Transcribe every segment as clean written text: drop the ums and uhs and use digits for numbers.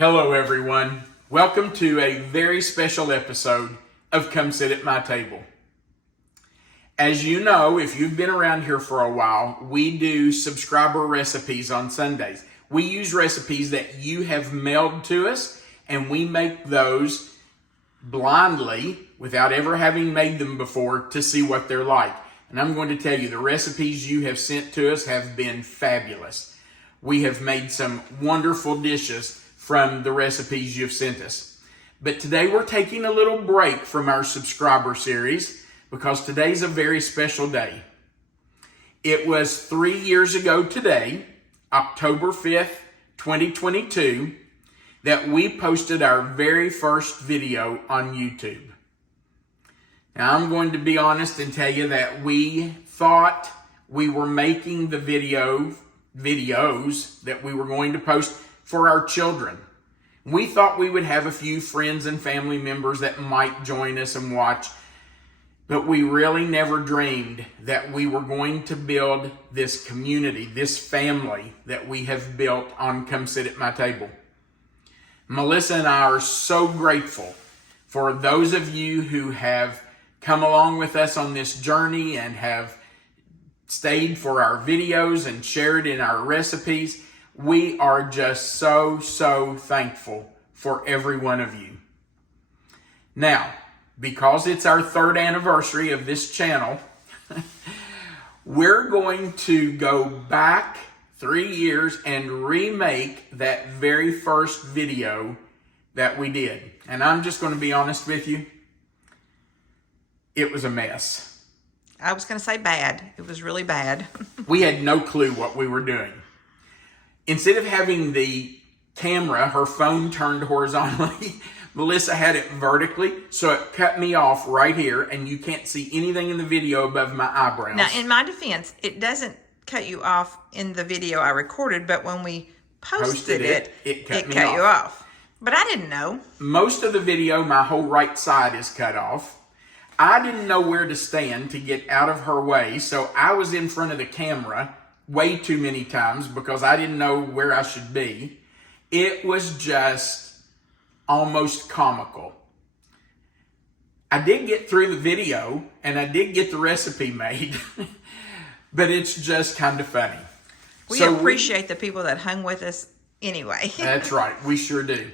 Hello everyone. Welcome to a very special episode of Come Sit at My Table. As you know, if you've been around here for a while, we do subscriber recipes on Sundays. We use recipes that you have mailed to us, and we make those blindly without ever having made them before to see what they're like. And I'm going to tell you, the recipes you have sent to us have been fabulous. We have made some wonderful dishes from the recipes you've sent us. But today we're taking a little break from our subscriber series because today's a very special day. It was 3 years ago today, October 5th, 2022, that we posted our very first video on YouTube. Now I'm going to be honest and tell you that we thought we were making the videos that we were going to post for our children. We thought we would have a few friends and family members that might join us and watch, but we really never dreamed that we were going to build this community, this family that we have built on Come Sit at My Table. Melissa and I are so grateful for those of you who have come along with us on this journey and have stayed for our videos and shared in our recipes. We are just so thankful for every one of you. Now, because it's our 3rd anniversary of this channel, we're going to go back 3 years and remake that very first video that we did. And I'm just going to be honest with you, it was a mess. I was going to say bad. It was really bad. We had no clue what we were doing. Instead of having the camera, her phone turned horizontally, Melissa had it vertically, so it cut me off right here, and you can't see anything in the video above my eyebrows. Now, in my defense, it doesn't cut you off in the video I recorded, but when we posted it cut you off. But I didn't know. Most of the video, my whole right side is cut off. I didn't know where to stand to get out of her way, so I was in front of the camera way too many times because I didn't know where I should be. It was just almost comical. I did get through the video and I did get the recipe made, but it's just kind of funny. We appreciate the people that hung with us anyway. That's right, we sure do.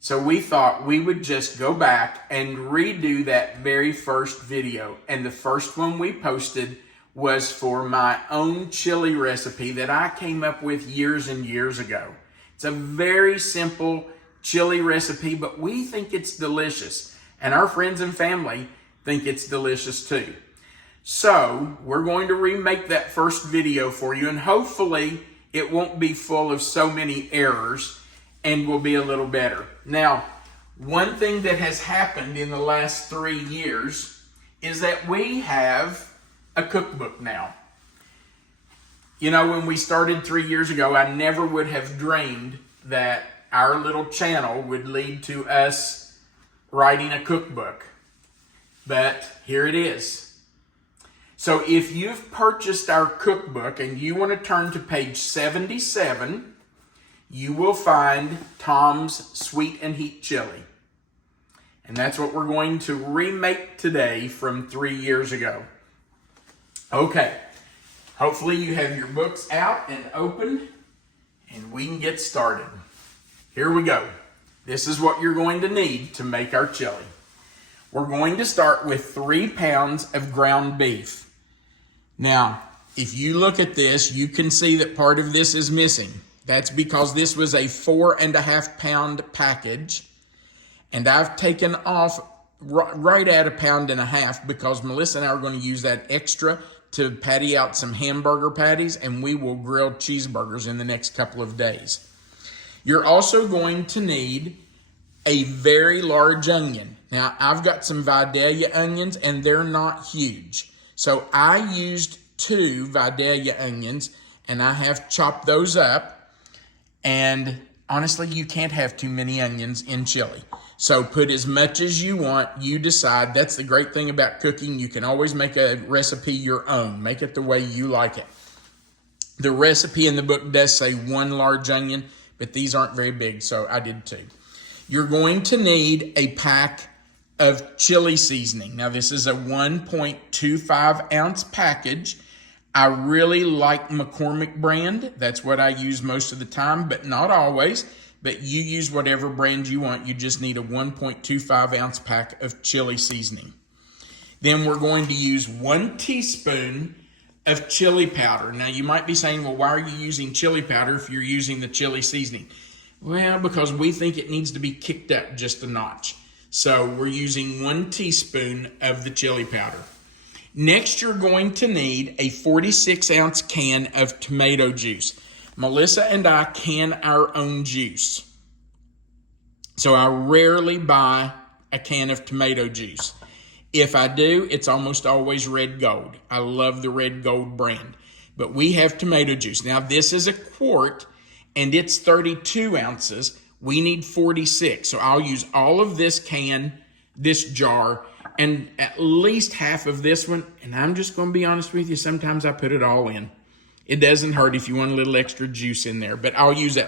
So we thought we would just go back and redo that very first video. And the first one we posted was for my own chili recipe that I came up with years and years ago. It's a very simple chili recipe, but we think it's delicious. And our friends and family think it's delicious too. So we're going to remake that first video for you, and hopefully it won't be full of so many errors and will be a little better. Now, one thing that has happened in the last 3 years is that we have a cookbook now. You know, when we started 3 years ago, I never would have dreamed that our little channel would lead to us writing a cookbook. But here it is. So if you've purchased our cookbook and you want to turn to page 77, you will find Tom's Sweet and Heat Chili. And that's what we're going to remake today from 3 years ago. Okay, hopefully you have your books out and open, and we can get started. Here we go. This is what you're going to need to make our chili. We're going to start with 3 pounds of ground beef. Now, if you look at this, you can see that part of this is missing. That's because this was a 4.5 pound package, and I've taken off right at 1.5 pounds because Melissa and I are going to use that extra to patty out some hamburger patties, and we will grill cheeseburgers in the next couple of days. You're also going to need a very large onion. Now, I've got some Vidalia onions, and they're not huge. So I used 2 Vidalia onions, and I have chopped those up. And honestly, you can't have too many onions in chili. So put as much as you want. You decide. That's the great thing about cooking. You can always make a recipe your own. Make it the way you like it. The recipe in the book does say 1 large onion, but these aren't very big, so I did 2. You're going to need a pack of chili seasoning. Now, this is a 1.25 ounce package. I really like McCormick brand. That's what I use most of the time, but not always. But you use whatever brand you want. You just need a 1.25 ounce pack of chili seasoning. Then we're going to use 1 teaspoon of chili powder. Now, you might be saying, well, why are you using chili powder if you're using the chili seasoning? Well, because we think it needs to be kicked up just a notch. So we're using 1 teaspoon of the chili powder. Next, you're going to need a 46-ounce can of tomato juice. Melissa and I can our own juice. So I rarely buy a can of tomato juice. If I do, it's almost always Red Gold. I love the Red Gold brand. But we have tomato juice. Now, this is a quart, and it's 32 ounces. We need 46. So I'll use all of this can, this jar, and at least half of this one. And I'm just going to be honest with you, sometimes I put it all in. It doesn't hurt if you want a little extra juice in there, but I'll use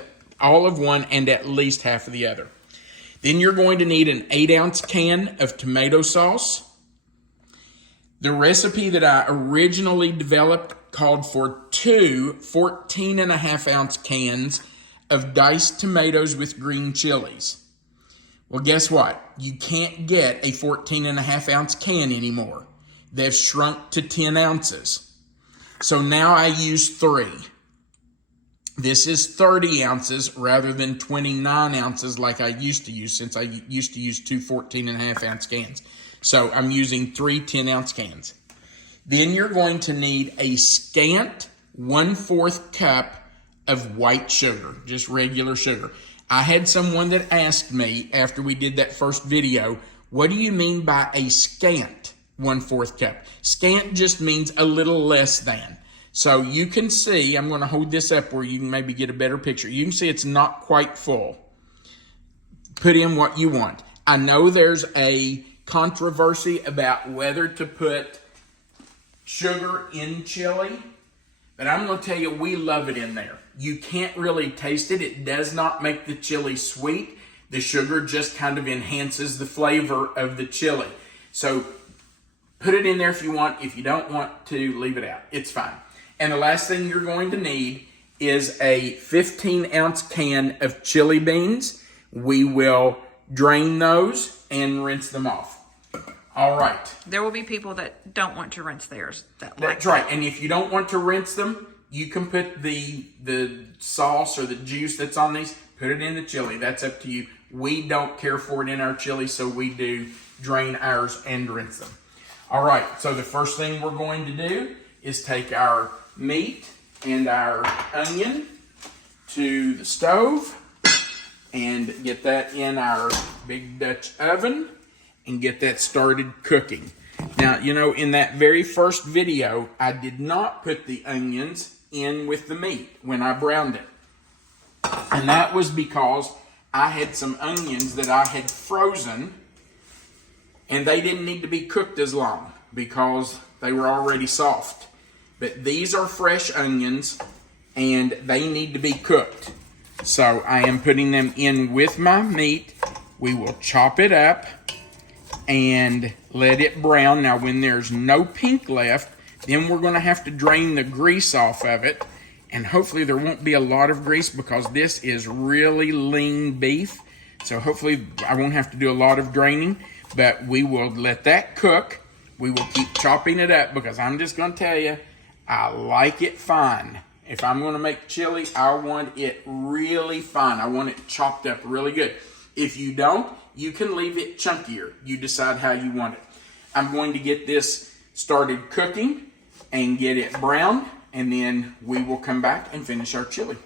all of one and at least half of the other. Then you're going to need an 8-ounce can of tomato sauce. The recipe that I originally developed called for 2 14.5-ounce cans of diced tomatoes with green chilies. Well, guess what? You can't get a 14.5-ounce can anymore. They've shrunk to 10 ounces. So now I use 3. This is 30 ounces rather than 29 ounces like I used to use, since I used to use 2 14.5-ounce cans. So I'm using 3 10-ounce cans. Then you're going to need a scant 1/4 cup of white sugar, just regular sugar. I had someone that asked me after we did that first video, what do you mean by a scant 1/4 cup? Scant just means a little less than. So you can see, I'm going to hold this up where you can maybe get a better picture. You can see it's not quite full. Put in what you want. I know there's a controversy about whether to put sugar in chili, but I'm going to tell you, we love it in there. You can't really taste it. It does not make the chili sweet. The sugar just kind of enhances the flavor of the chili. So put it in there if you want. If you don't want to, leave it out. It's fine. And the last thing you're going to need is a 15-ounce can of chili beans. We will drain those and rinse them off. All right. There will be people that don't want to rinse theirs. That's right. And if you don't want to rinse them, you can put the sauce or the juice that's on these, put it in the chili. That's up to you. We don't care for it in our chili, so we do drain ours and rinse them. All right. So the first thing we're going to do is take our meat and our onion to the stove and get that in our big Dutch oven and get that started cooking. Now, you know, in that very first video, I did not put the onions in with the meat when I browned it. And that was because I had some onions that I had frozen, and they didn't need to be cooked as long because they were already soft. But these are fresh onions, and they need to be cooked. So I am putting them in with my meat. We will chop it up and let it brown. Now, when there's no pink left, then we're going to have to drain the grease off of it. And hopefully there won't be a lot of grease because this is really lean beef. So hopefully I won't have to do a lot of draining. But we will let that cook. We will keep chopping it up because I'm just going to tell you, I like it fine. If I'm going to make chili, I want it really fine. I want it chopped up really good. If you don't, you can leave it chunkier. You decide how you want it. I'm going to get this started cooking and get it browned, and then we will come back and finish our chili.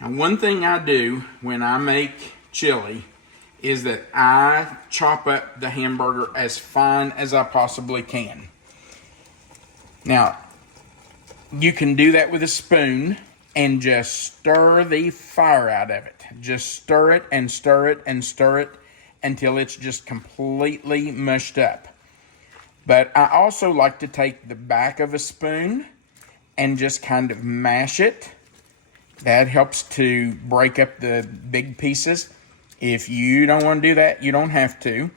Now, one thing I do when I make chili is that I chop up the hamburger as fine as I possibly can. Now, you can do that with a spoon and just stir the fire out of it. Just stir it and stir it and stir it until it's just completely mushed up. But I also like to take the back of a spoon and just kind of mash it. That helps to break up the big pieces. If you don't want to do that, you don't have to.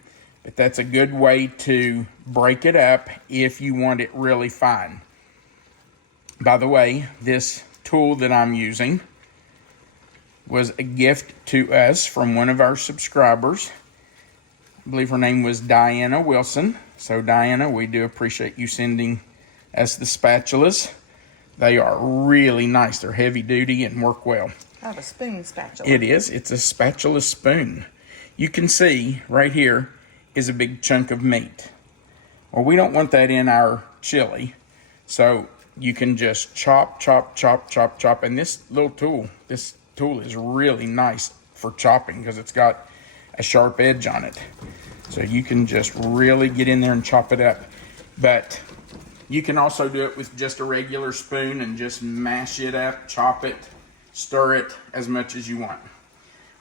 But that's a good way to break it up if you want it really fine. By the way, this tool that I'm using was a gift to us from one of our subscribers. I believe her name was Diana Wilson. So Diana, we do appreciate you sending us the spatulas. They are really nice. They're heavy duty and work well. I have a spoon spatula. It is. It's a spatula spoon. You can see right here is a big chunk of meat. Well, we don't want that in our chili. So you can just chop, chop, chop, chop, chop. And this tool is really nice for chopping because it's got a sharp edge on it. So you can just really get in there and chop it up. But you can also do it with just a regular spoon and just mash it up, chop it, stir it as much as you want.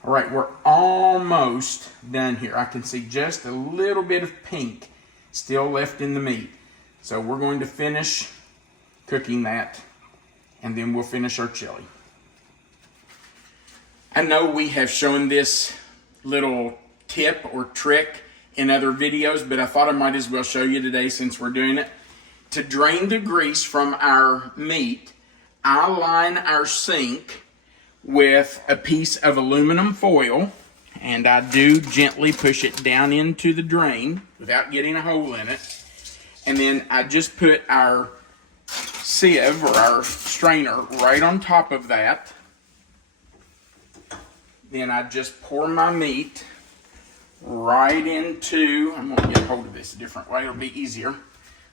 All right, we're almost done here. I can see just a little bit of pink still left in the meat. So we're going to finish cooking that, and then we'll finish our chili. I know we have shown this little tip or trick in other videos, but I thought I might as well show you today since we're doing it. To drain the grease from our meat, I line our sink with a piece of aluminum foil, and I do gently push it down into the drain without getting a hole in it. And then I just put our sieve or our strainer right on top of that. Then I just pour my meat right into, I'm going to get a hold of this a different way, it'll be easier.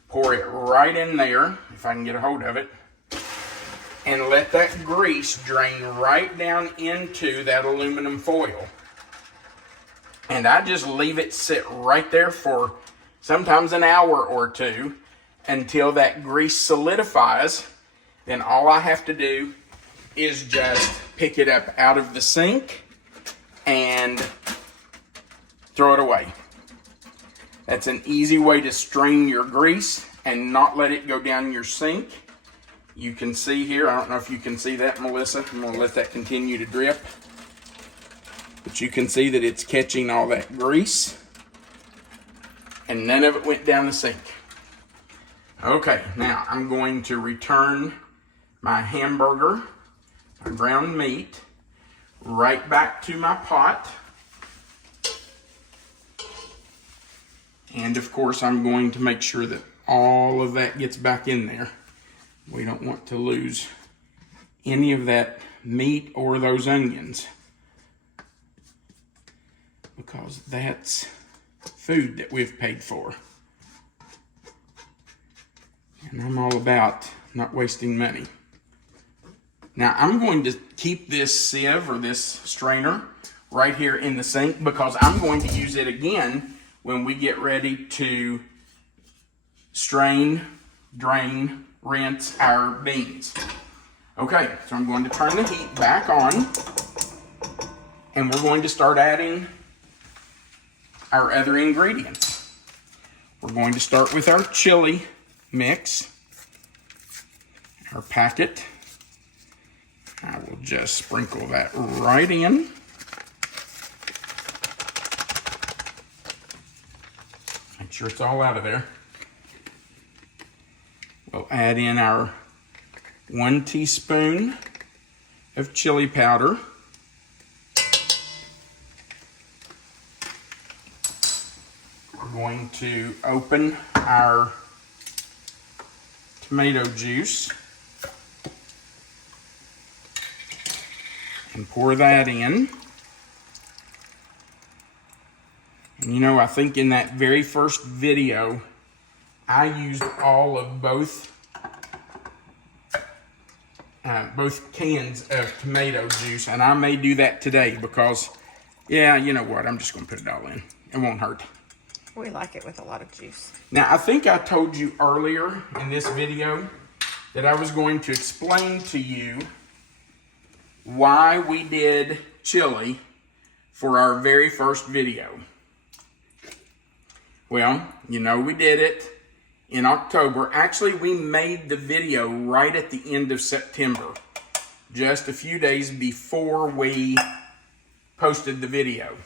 Pour it right in there, if I can get a hold of it. And let that grease drain right down into that aluminum foil. And I just leave it sit right there for sometimes an hour or two until that grease solidifies. Then all I have to do is just pick it up out of the sink and throw it away. That's an easy way to strain your grease and not let it go down your sink. You can see here, I don't know if you can see that, Melissa. I'm going to let that continue to drip. But you can see that it's catching all that grease. And none of it went down the sink. Okay, now I'm going to return my hamburger, my ground meat, right back to my pot. And of course, I'm going to make sure that all of that gets back in there. We don't want to lose any of that meat or those onions, because that's food that we've paid for. And I'm all about not wasting money. Now I'm going to keep this sieve or this strainer right here in the sink because I'm going to use it again when we get ready to strain, drain, rinse our beans. Okay, so I'm going to turn the heat back on and we're going to start adding our other ingredients. We're going to start with our chili mix, our packet. I will just sprinkle that right in. Make sure it's all out of there. We'll add in our 1 teaspoon of chili powder. We're going to open our tomato juice and pour that in. And you know, I think in that very first video, I used all of both cans of tomato juice, and I may do that today because, yeah, you know what, I'm just going to put it all in. It won't hurt. We like it with a lot of juice. Now, I think I told you earlier in this video that I was going to explain to you why we did chili for our very first video. Well, you know we did it in October. Actually, we made the video right at the end of September, just a few days before we posted the video.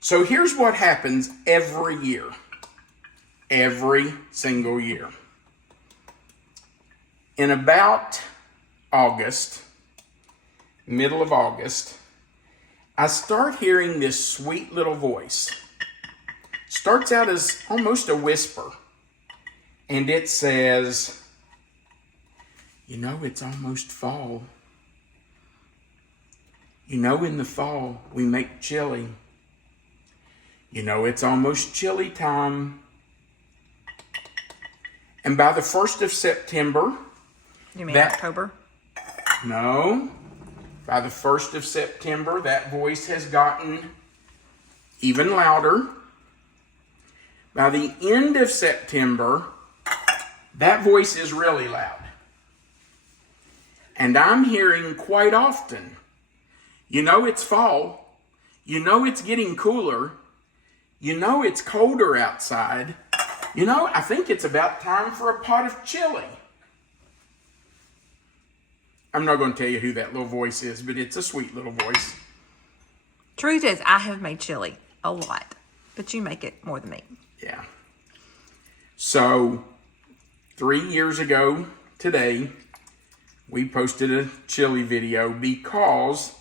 So here's what happens every year. Every single year. In about August, middle of August, I start hearing this sweet little voice. Starts out as almost a whisper. And it says, you know, it's almost fall. You know, in the fall, we make chili. You know, it's almost chili time. And by the 1st of September... You mean October? No. By the 1st of September, that voice has gotten even louder. By the end of September, that voice is really loud. And I'm hearing quite often, you know it's fall. You know it's getting cooler. You know it's colder outside. You know, I think it's about time for a pot of chili. I'm not going to tell you who that little voice is, but it's a sweet little voice. Truth is, I have made chili a lot, but you make it more than me. Yeah. So, 3 years ago today, we posted a chili video because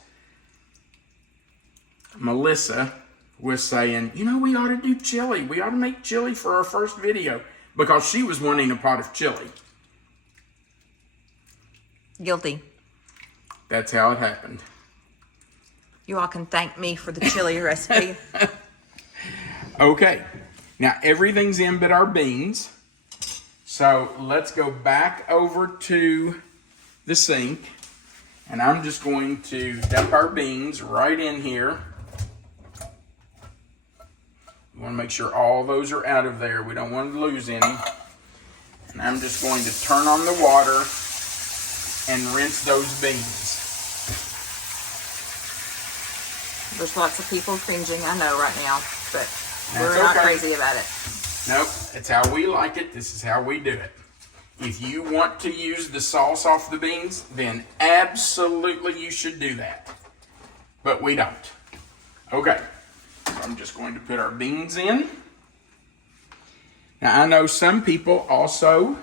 Melissa was saying, you know, we ought to do chili. We ought to make chili for our first video, because she was wanting a pot of chili. Guilty. That's how it happened. You all can thank me for the chili recipe. Okay. Now, everything's in but our beans. So, let's go back over to the sink. And I'm just going to dump our beans right in here. We want to make sure all those are out of there. We don't want to lose any. And I'm just going to turn on the water and rinse those beans. There's lots of people cringing, I know right now, but we're That's not okay. crazy about it. Nope, it's how we like it. This is how we do it. If you want to use the sauce off the beans, then absolutely you should do that. But we don't. Okay, so I'm just going to put our beans in. Now I know some people also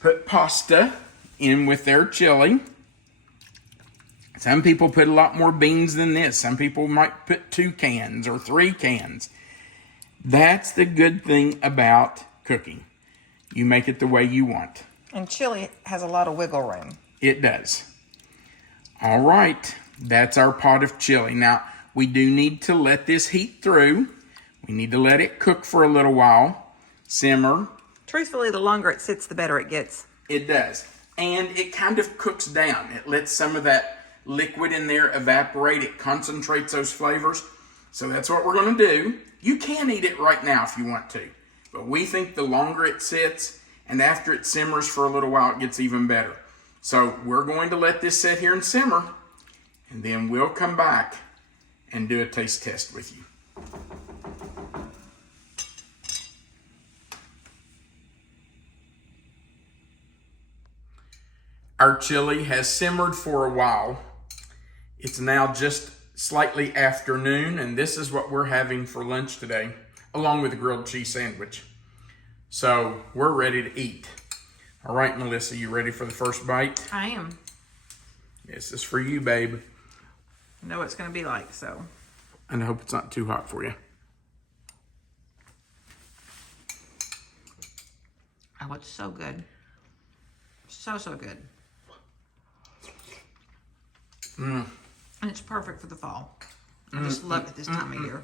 put pasta in with their chili. Some people put a lot more beans than this. Some people might put 2 cans or 3 cans. That's the good thing about cooking. You make it the way you want. And chili has a lot of wiggle room. It does. All right, that's our pot of chili. Now, we do need to let this heat through. We need to let it cook for a little while, simmer. Truthfully, the longer it sits, the better it gets. It does. And it kind of cooks down. It lets some of that liquid in there evaporate. It concentrates those flavors. So that's what we're going to do. You can eat it right now if you want to. But we think the longer it sits and after it simmers for a little while, it gets even better. So we're going to let this sit here and simmer. And then we'll come back and do a taste test with you. Our chili has simmered for a while. It's now just slightly afternoon, and this is what we're having for lunch today, along with a grilled cheese sandwich. So we're ready to eat. All right, Melissa, you ready for the first bite? I am. This is for you, babe. I know what it's going to be like, so. And I hope it's not too hot for you. Oh, it's so good. So, so good. And it's perfect for the fall. I just love it this time of year.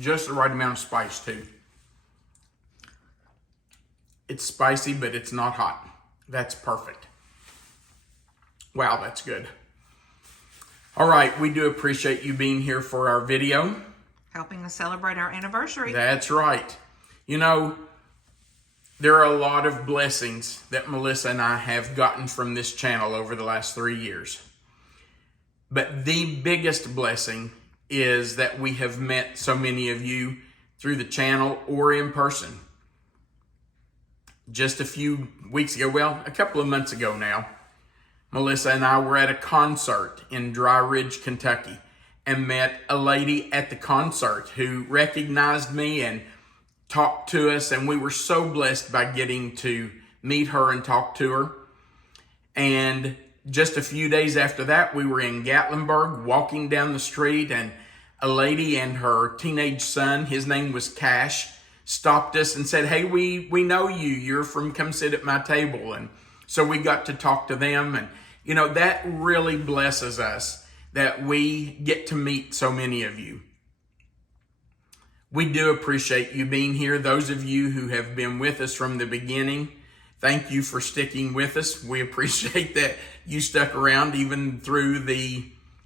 Just the right amount of spice, too. It's spicy, but it's not hot. That's perfect. Wow, that's good. All right, we do appreciate you being here for our video. Helping us celebrate our anniversary. That's right. You know, there are a lot of blessings that Melissa and I have gotten from this channel over the last 3 years. But the biggest blessing is that we have met so many of you through the channel or in person. Just a few weeks ago, well, a couple of months ago now, Melissa and I were at a concert in Dry Ridge, Kentucky, and met a lady at the concert who recognized me and talked to us, and we were so blessed by getting to meet her and talk to her. And just a few days after that, we were in Gatlinburg walking down the street, and a lady and her teenage son, his name was Cash, stopped us and said, "Hey, we know you. You're from Come Sit at My Table." And so we got to talk to them. And, you know, that really blesses us that we get to meet so many of you. We do appreciate you being here. Those of you who have been with us from the beginning, thank you for sticking with us. We appreciate that you stuck around even through the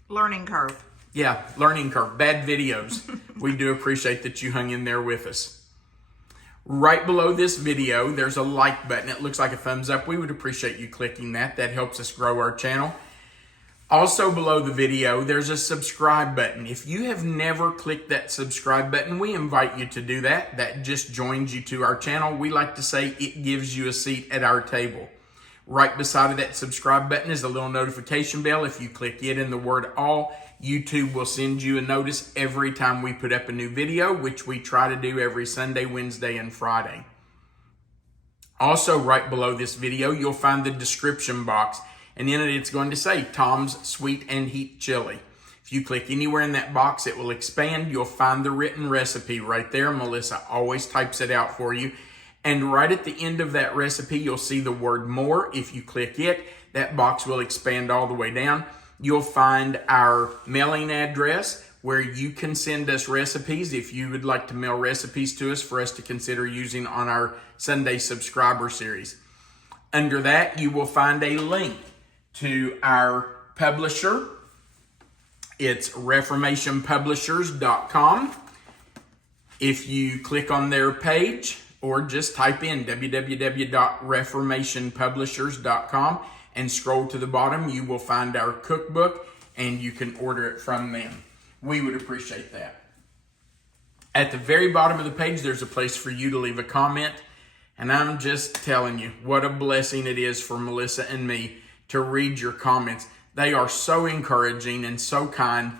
learning curve. Yeah, learning curve, bad videos. We do appreciate that you hung in there with us. Right below this video, there's a like button. It looks like a thumbs up. We would appreciate you clicking that. That helps us grow our channel. Also below the video, there's a subscribe button. If you have never clicked that subscribe button, we invite you to do that. That just joins you to our channel. We like to say it gives you a seat at our table. Right beside of that subscribe button is a little notification bell. If you click it in the word all, YouTube will send you a notice every time we put up a new video, which we try to do every Sunday, Wednesday, and Friday. Also, right below this video, you'll find the description box. And in it, it's going to say Tom's Sweet and Heat Chili. If you click anywhere in that box, it will expand. You'll find the written recipe right there. Melissa always types it out for you. And right at the end of that recipe, you'll see the word more. If you click it, that box will expand all the way down. You'll find our mailing address where you can send us recipes if you would like to mail recipes to us for us to consider using on our Sunday subscriber series. Under that, you will find a link to our publisher. It's reformationpublishers.com. If you click on their page or just type in www.reformationpublishers.com and scroll to the bottom, you will find our cookbook and you can order it from them. We would appreciate that. At the very bottom of the page, there's a place for you to leave a comment. And I'm just telling you what a blessing it is for Melissa and me to read your comments. They are so encouraging and so kind,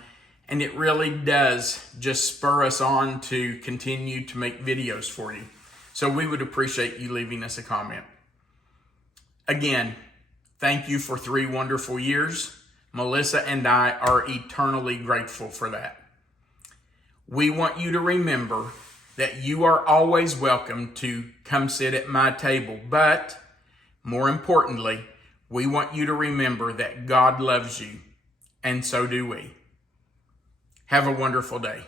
and it really does just spur us on to continue to make videos for you. So we would appreciate you leaving us a comment. Again, thank you for 3 wonderful years. Melissa and I are eternally grateful for that. We want you to remember that you are always welcome to come sit at my table, but more importantly, we want you to remember that God loves you, and so do we. Have a wonderful day.